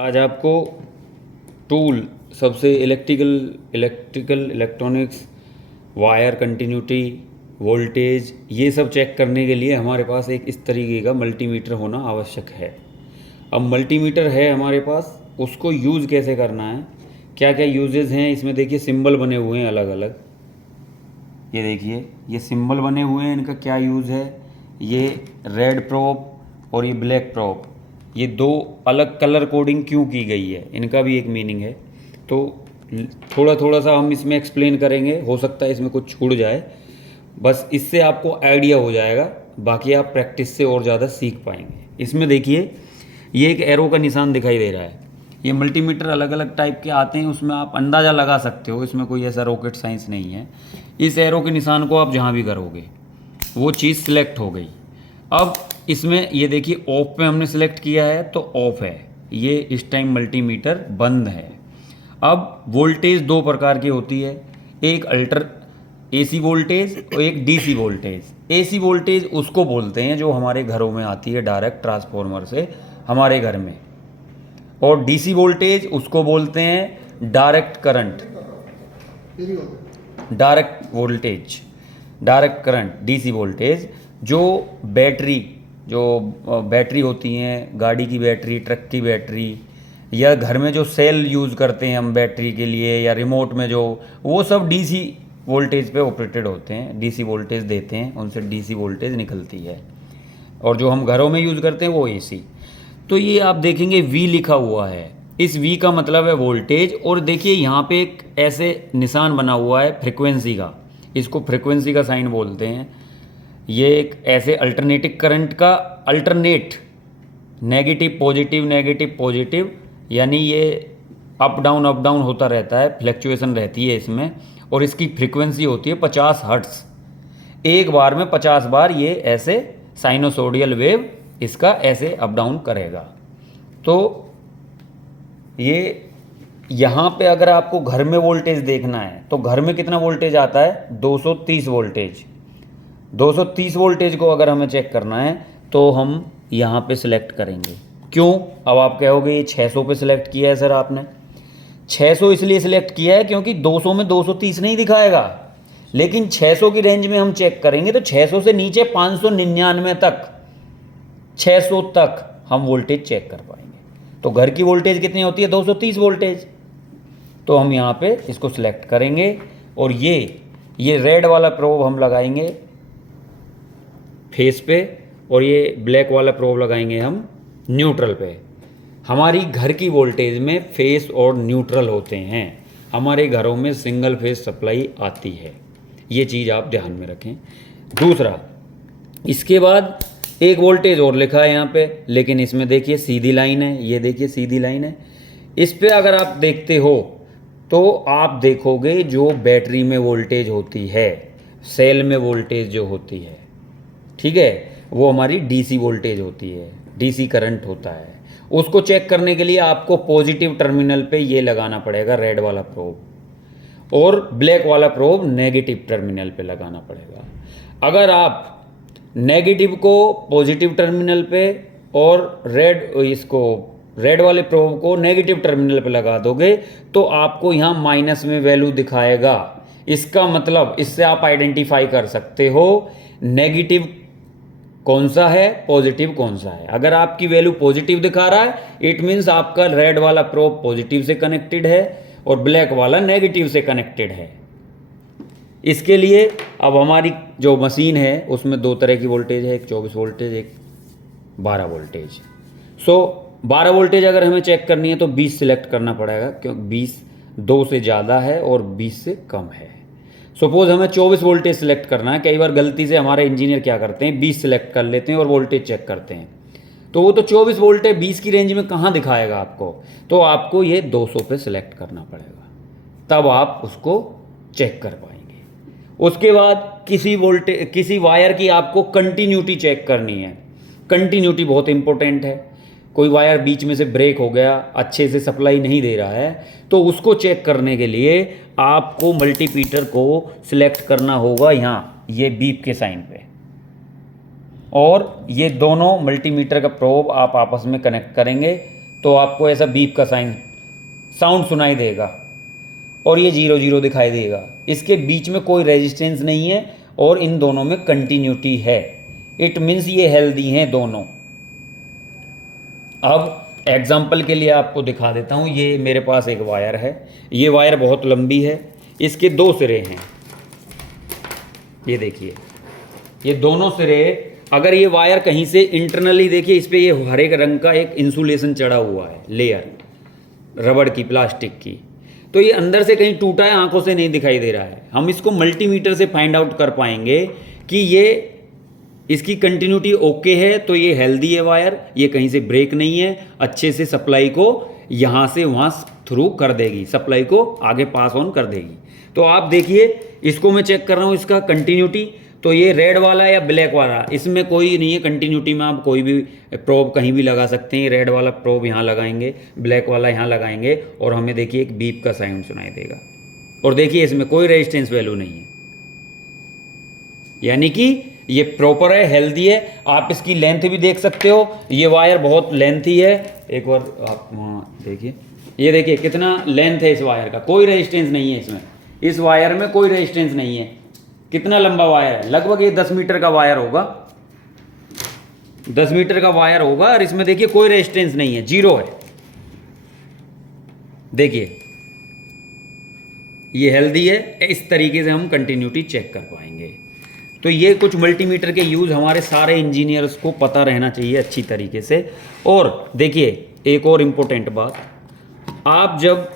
आज आपको टूल सबसे इलेक्ट्रॉनिक्स, वायर कंटिन्यूटी, वोल्टेज, ये सब चेक करने के लिए हमारे पास एक इस तरीके का मल्टीमीटर होना आवश्यक है। अब मल्टीमीटर है हमारे पास, उसको यूज़ कैसे करना है, क्या क्या यूजेस हैं इसमें देखिए। सिंबल बने हुए हैं अलग अलग, ये देखिए ये सिंबल बने हुए हैं, इनका क्या यूज़ है। ये रेड प्रोब और ये ब्लैक प्रोब, ये दो अलग कलर कोडिंग क्यों की गई है, इनका भी एक मीनिंग है। तो थोड़ा थोड़ा सा हम इसमें एक्सप्लेन करेंगे, हो सकता है इसमें कुछ छूट जाए, बस इससे आपको आइडिया हो जाएगा, बाकी आप प्रैक्टिस से और ज़्यादा सीख पाएंगे। इसमें देखिए ये एक एरो का निशान दिखाई दे रहा है। ये मल्टीमीटर अलग अलग टाइप के आते हैं, उसमें आप अंदाज़ा लगा सकते हो, इसमें कोई ऐसा रॉकेट साइंस नहीं है। इस एरो के निशान को आप जहाँ भी करोगे वो चीज़ सिलेक्ट हो गई। अब इसमें ये देखिए ऑफ पे हमने सेलेक्ट किया है तो ऑफ है, ये इस टाइम मल्टीमीटर बंद है। अब वोल्टेज दो प्रकार की होती है, एक एसी वोल्टेज और एक डीसी वोल्टेज। एसी वोल्टेज उसको बोलते हैं जो हमारे घरों में आती है डायरेक्ट ट्रांसफार्मर से हमारे घर में, और डीसी वोल्टेज उसको बोलते हैं direct current, direct current DC voltage. जो बैटरी होती हैं, गाड़ी की बैटरी, ट्रक की बैटरी, या घर में जो सेल यूज़ करते हैं हम बैटरी के लिए, या रिमोट में जो, वो सब डीसी वोल्टेज पे ऑपरेटेड होते हैं, डीसी वोल्टेज देते हैं, उनसे डीसी वोल्टेज निकलती है। और जो हम घरों में यूज़ करते हैं वो एसी। तो ये आप देखेंगे वी लिखा हुआ है, इस वी का मतलब है वोल्टेज। और देखिए यहाँ पे एक ऐसे निशान बना हुआ है फ्रिक्वेंसी का, इसको फ्रिक्वेंसी का साइन बोलते हैं। ये एक ऐसे अल्टरनेटिंग करंट का अल्टरनेट, नेगेटिव पॉजिटिव, यानी ये अप डाउन होता रहता है, फ्लैक्चुएशन रहती है इसमें। और इसकी फ्रीक्वेंसी होती है 50 हर्ट्ज़। एक बार में 50 बार ये ऐसे साइनोसोडियल वेव इसका ऐसे अप डाउन करेगा। तो ये यहाँ पे अगर आपको घर में वोल्टेज देखना है तो घर में कितना वोल्टेज आता है, 230 वोल्टेज। 230 वोल्टेज को अगर हमें चेक करना है तो हम यहाँ पे सिलेक्ट करेंगे। क्यों, अब आप कहोगे ये 600 पे सिलेक्ट किया है सर आपने। 600 इसलिए सिलेक्ट किया है क्योंकि 200 में 230 नहीं दिखाएगा, लेकिन 600 की रेंज में हम चेक करेंगे तो 600 से नीचे 599 तक, 600 तक हम वोल्टेज चेक कर पाएंगे। तो घर की वोल्टेज कितनी होती है, 230 वोल्टेज। तो हम यहाँ पे इसको सिलेक्ट करेंगे और ये रेड वाला प्रोब हम लगाएंगे फेस पे, और ये ब्लैक वाला प्रोब लगाएंगे हम न्यूट्रल पे। हमारी घर की वोल्टेज में फेस और न्यूट्रल होते हैं, हमारे घरों में सिंगल फेस सप्लाई आती है, ये चीज़ आप ध्यान में रखें। दूसरा, इसके बाद एक वोल्टेज और लिखा है यहाँ पे, लेकिन इसमें देखिए सीधी लाइन है, ये देखिए सीधी लाइन है। इस पे अगर आप देखते हो तो आप देखोगे जो बैटरी में वोल्टेज होती है, सेल में वोल्टेज जो होती है, ठीक है, वो हमारी डीसी वोल्टेज होती है, डीसी करंट होता है। उसको चेक करने के लिए आपको पॉजिटिव टर्मिनल पे ये लगाना पड़ेगा रेड वाला प्रोब, और ब्लैक वाला प्रोब नेगेटिव टर्मिनल पे लगाना पड़ेगा। अगर आप नेगेटिव को पॉजिटिव टर्मिनल पे और रेड वाले प्रोब को नेगेटिव टर्मिनल पे लगा दोगे तो आपको यहाँ माइनस में वैल्यू दिखाएगा। इसका मतलब इससे आप आइडेंटिफाई कर सकते हो नेगेटिव कौन सा है, पॉजिटिव कौन सा है। अगर आपकी वैल्यू पॉजिटिव दिखा रहा है, इट मीन्स आपका रेड वाला प्रोब पॉजिटिव से कनेक्टेड है और ब्लैक वाला नेगेटिव से कनेक्टेड है। इसके लिए अब हमारी जो मशीन है उसमें दो तरह की वोल्टेज है, एक 24 वोल्टेज, एक 12 वोल्टेज। 12 वोल्टेज अगर हमें चेक करनी है तो 20 सिलेक्ट करना पड़ेगा, क्योंकि 20 2 से ज़्यादा है और 20 से कम है। सपोज हमें 24 वोल्टेज सिलेक्ट करना है, कई बार गलती से हमारे इंजीनियर क्या करते हैं 20 सिलेक्ट कर लेते हैं और वोल्टेज चेक करते हैं, तो वो तो 24 वोल्ट है, 20 की रेंज में कहाँ दिखाएगा आपको। तो आपको ये 200 पे सिलेक्ट करना पड़ेगा, तब आप उसको चेक कर पाएंगे। उसके बाद किसी वायर की आपको कंटिन्यूटी चेक करनी है। कंटिन्यूटी बहुत इंपॉर्टेंट है। कोई वायर बीच में से ब्रेक हो गया, अच्छे से सप्लाई नहीं दे रहा है, तो उसको चेक करने के लिए आपको मल्टीमीटर को सिलेक्ट करना होगा यहाँ ये बीप के साइन पे, और ये दोनों मल्टीमीटर का प्रोब आप आपस में कनेक्ट करेंगे तो आपको ऐसा बीप का साउंड सुनाई देगा और ये 0 0 दिखाई देगा। इसके बीच में कोई रेजिस्टेंस नहीं है और इन दोनों में कंटिन्यूटी है। इट मीन्स ये हेल्दी हैं दोनों। अब एग्जाम्पल के लिए आपको दिखा देता हूँ। ये मेरे पास एक वायर है, ये वायर बहुत लंबी है, इसके 2 सिरे हैं। ये देखिए, ये दोनों सिरे, अगर ये वायर कहीं से इंटरनली देखिए, इस पर ये हरे रंग का एक इंसुलेशन चढ़ा हुआ है, लेयर रबड़ की, प्लास्टिक की, तो ये अंदर से कहीं टूटा है, आंखों से नहीं दिखाई दे रहा है। हम इसको मल्टीमीटर से फाइंड आउट कर पाएंगे कि ये इसकी कंटिन्यूटी ओके है, तो ये हेल्दी है वायर, ये कहीं से ब्रेक नहीं है, अच्छे से सप्लाई को यहाँ से वहाँ थ्रू कर देगी, सप्लाई को आगे पास ऑन कर देगी। तो आप देखिए, इसको मैं चेक कर रहा हूँ इसका कंटिन्यूटी, तो ये रेड वाला या ब्लैक वाला, इसमें कोई नहीं है कंटिन्यूटी में। आप कोई भी प्रोब कहीं भी लगा सकते हैं। रेड वाला प्रोब यहाँ लगाएंगे, ब्लैक वाला यहाँ लगाएंगे और हमें देखिए एक बीप का साउंड सुनाई देगा। और देखिए इसमें कोई रेजिस्टेंस वैल्यू नहीं है, यानी कि ये प्रॉपर है, हेल्दी है। आप इसकी लेंथ भी देख सकते हो, ये वायर बहुत लेंथी है। एक बार आप वहाँ देखिए, ये देखिए कितना लेंथ है इस वायर का, कोई रेजिस्टेंस नहीं है इसमें, इस वायर में कोई रेजिस्टेंस नहीं है। कितना लंबा वायर है, लगभग ये 10 मीटर का वायर होगा, 10 मीटर का वायर होगा। और इसमें देखिए कोई रेजिस्टेंस नहीं है, 0 है। देखिए ये हेल्दी है। इस तरीके से हम कंटिन्यूटी चेक कर पाएंगे। तो ये कुछ मल्टीमीटर के यूज़ हमारे सारे इंजीनियर्स को पता रहना चाहिए अच्छी तरीके से। और देखिए एक और इम्पोर्टेंट बात, आप जब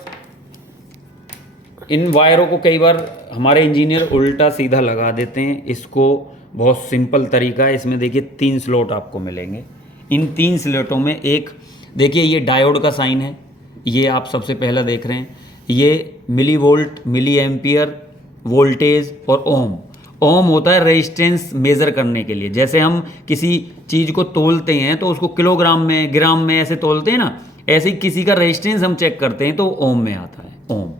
इन वायरों को, कई बार हमारे इंजीनियर उल्टा सीधा लगा देते हैं, इसको बहुत सिंपल तरीका है। इसमें देखिए 3 स्लॉट आपको मिलेंगे। इन 3 स्लॉटों में एक देखिए ये डायोड का साइन है, ये आप सबसे पहला देख रहे हैं। ये millivolt, milliampere, voltage और ओम। ओम होता है रेजिस्टेंस मेज़र करने के लिए। जैसे हम किसी चीज़ को तोलते हैं तो उसको किलोग्राम में, ग्राम में ऐसे तोलते हैं ना, ऐसे ही किसी का रेजिस्टेंस हम चेक करते हैं तो ओम में आता है, ओम।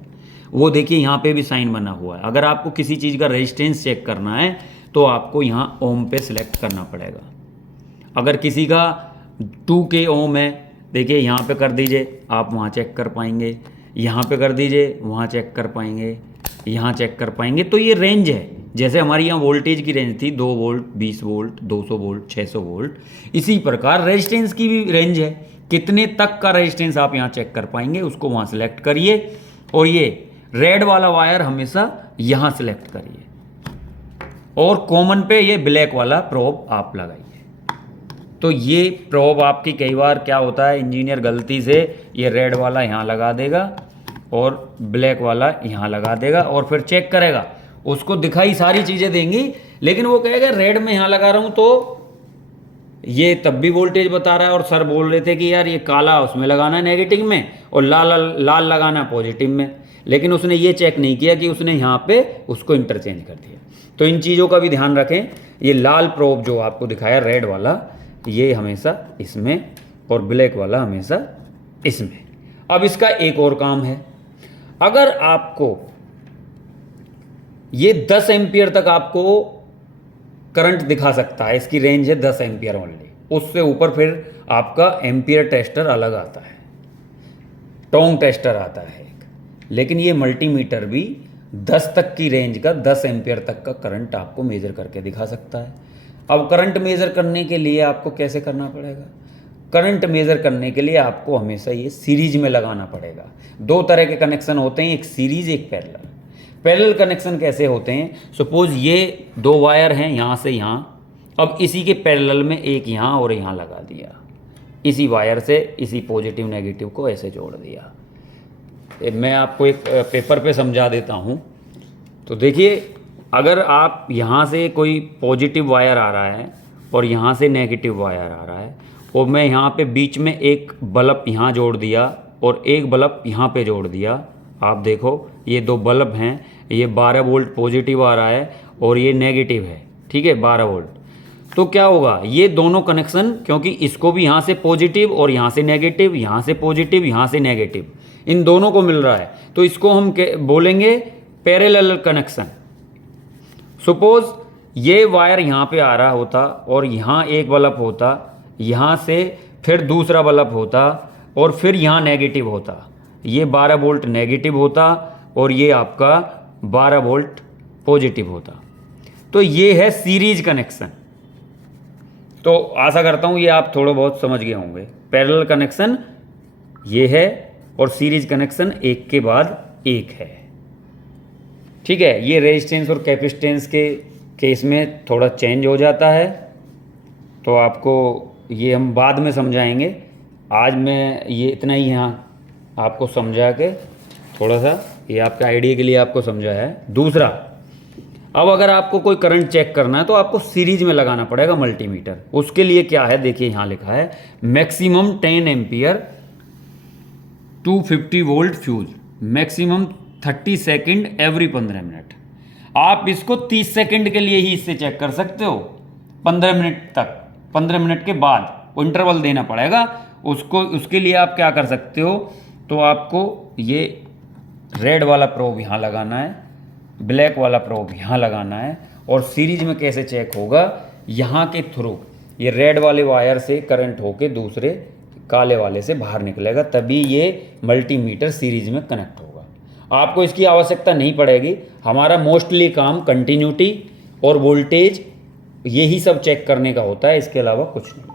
वो देखिए यहाँ पे भी साइन बना हुआ है। अगर आपको किसी चीज़ का रेजिस्टेंस चेक करना है तो आपको यहाँ ओम पे सिलेक्ट करना पड़ेगा। अगर किसी का 2K ओम है, देखिए यहाँ पे कर दीजिए, आप वहाँ चेक कर पाएंगे। यहाँ पे कर दीजिए, वहाँ चेक कर पाएंगे, यहाँ चेक कर पाएंगे। तो ये रेंज है। जैसे हमारी यहाँ वोल्टेज की रेंज थी 2 वोल्ट, 20 वोल्ट, 200 वोल्ट, 600 वोल्ट, इसी प्रकार रेजिस्टेंस की भी रेंज है। कितने तक का रेजिस्टेंस आप यहाँ चेक कर पाएंगे, उसको वहाँ सेलेक्ट करिए। और ये रेड वाला वायर हमेशा यहाँ सेलेक्ट करिए और कॉमन पे ये ब्लैक वाला प्रोब आप लगाइए। तो ये प्रोब आपकी कई बार क्या होता है, इंजीनियर गलती से ये रेड वाला यहाँ लगा देगा और ब्लैक वाला यहाँ लगा देगा और फिर चेक करेगा, उसको दिखाई सारी चीज़ें देंगी, लेकिन वो कहेगा रेड में यहाँ लगा रहा हूँ तो ये तब भी वोल्टेज बता रहा है। और सर बोल रहे थे कि यार ये काला उसमें लगाना है नेगेटिव में और लाल लाल लगाना है पॉजिटिव में, लेकिन उसने ये चेक नहीं किया कि उसने यहाँ पे उसको इंटरचेंज कर दिया। तो इन चीज़ों का भी ध्यान रखें। ये लाल प्रोब जो आपको दिखाया रेड वाला, ये हमेशा इसमें और ब्लैक वाला हमेशा इसमें। अब इसका एक और काम है, अगर आपको ये 10 एम्पियर तक आपको करंट दिखा सकता है, इसकी रेंज है 10 एम्पियर ओनली, उससे ऊपर फिर आपका एम्पियर टेस्टर अलग आता है, टोंग टेस्टर आता है एक। लेकिन ये मल्टीमीटर भी 10 तक की रेंज का, 10 एम्पियर तक का करंट आपको मेजर करके दिखा सकता है। अब करंट मेजर करने के लिए आपको कैसे करना पड़ेगा? करंट मेजर करने के लिए आपको हमेशा ये सीरीज में लगाना पड़ेगा। 2 तरह के कनेक्शन होते हैं, एक सीरीज, एक पैरेलल। पैरेलल कनेक्शन कैसे होते हैं? सपोज ये 2 वायर हैं यहाँ से यहाँ, अब इसी के पैरेलल में एक यहाँ और यहाँ लगा दिया, इसी वायर से इसी पॉजिटिव नेगेटिव को ऐसे जोड़ दिया। मैं आपको एक पेपर पे समझा देता हूँ। तो देखिए, अगर आप यहाँ से कोई पॉजिटिव वायर आ रहा है और यहाँ से नेगेटिव वायर आ रहा है और मैं यहाँ पे बीच में एक बल्ब यहाँ जोड़ दिया और एक बल्ब यहाँ पे जोड़ दिया, आप देखो ये 2 बल्ब हैं, ये 12 वोल्ट पॉजिटिव आ रहा है और ये नेगेटिव है, ठीक है, 12 वोल्ट। तो क्या होगा, ये दोनों कनेक्शन, क्योंकि इसको भी यहाँ से पॉजिटिव और यहाँ से नेगेटिव, यहाँ से पॉजिटिव, यहाँ से नेगेटिव, इन दोनों को मिल रहा है, तो इसको हम बोलेंगे पैरेलल कनेक्शन। सपोज ये वायर यहाँ पे आ रहा होता और यहाँ एक बल्ब होता, यहाँ से फिर दूसरा बल्ब होता, और फिर यहाँ नेगेटिव होता, ये 12 वोल्ट नेगेटिव होता और ये आपका 12 वोल्ट पॉजिटिव होता। तो ये है सीरीज कनेक्शन। तो आशा करता हूँ ये आप थोड़ा बहुत समझ गए होंगे। पैरेलल कनेक्शन ये है और सीरीज कनेक्शन एक के बाद एक है। ठीक है, ये रेजिस्टेंस और कैपेसिटेंस के केस में थोड़ा चेंज हो जाता है, तो आपको ये हम बाद में समझाएंगे। आज मैं ये इतना ही यहाँ आपको समझा के थोड़ा सा ये आपके आइडिया के लिए आपको समझाया है। दूसरा, अब अगर आपको कोई करंट चेक करना है तो आपको सीरीज में लगाना पड़ेगा मल्टीमीटर। उसके लिए क्या है, देखिए यहाँ लिखा है maximum 10 ampere 250 volt fuse, maximum 30 second every 15 minute. आप इसको 30 सेकेंड के लिए ही इससे चेक कर सकते हो, 15 मिनट तक, 15 मिनट के बाद इंटरवल देना पड़ेगा उसको। उसके लिए आप क्या कर सकते हो, तो आपको ये रेड वाला प्रोब यहाँ लगाना है, ब्लैक वाला प्रोब यहाँ लगाना है, और सीरीज में कैसे चेक होगा, यहाँ के थ्रू ये रेड वाले वायर से करंट होके दूसरे काले वाले से बाहर निकलेगा, तभी ये मल्टीमीटर सीरीज में कनेक्ट होगा। आपको इसकी आवश्यकता नहीं पड़ेगी। हमारा मोस्टली काम कंटिन्यूटी और वोल्टेज यही सब चेक करने का होता है, इसके अलावा कुछ नहीं।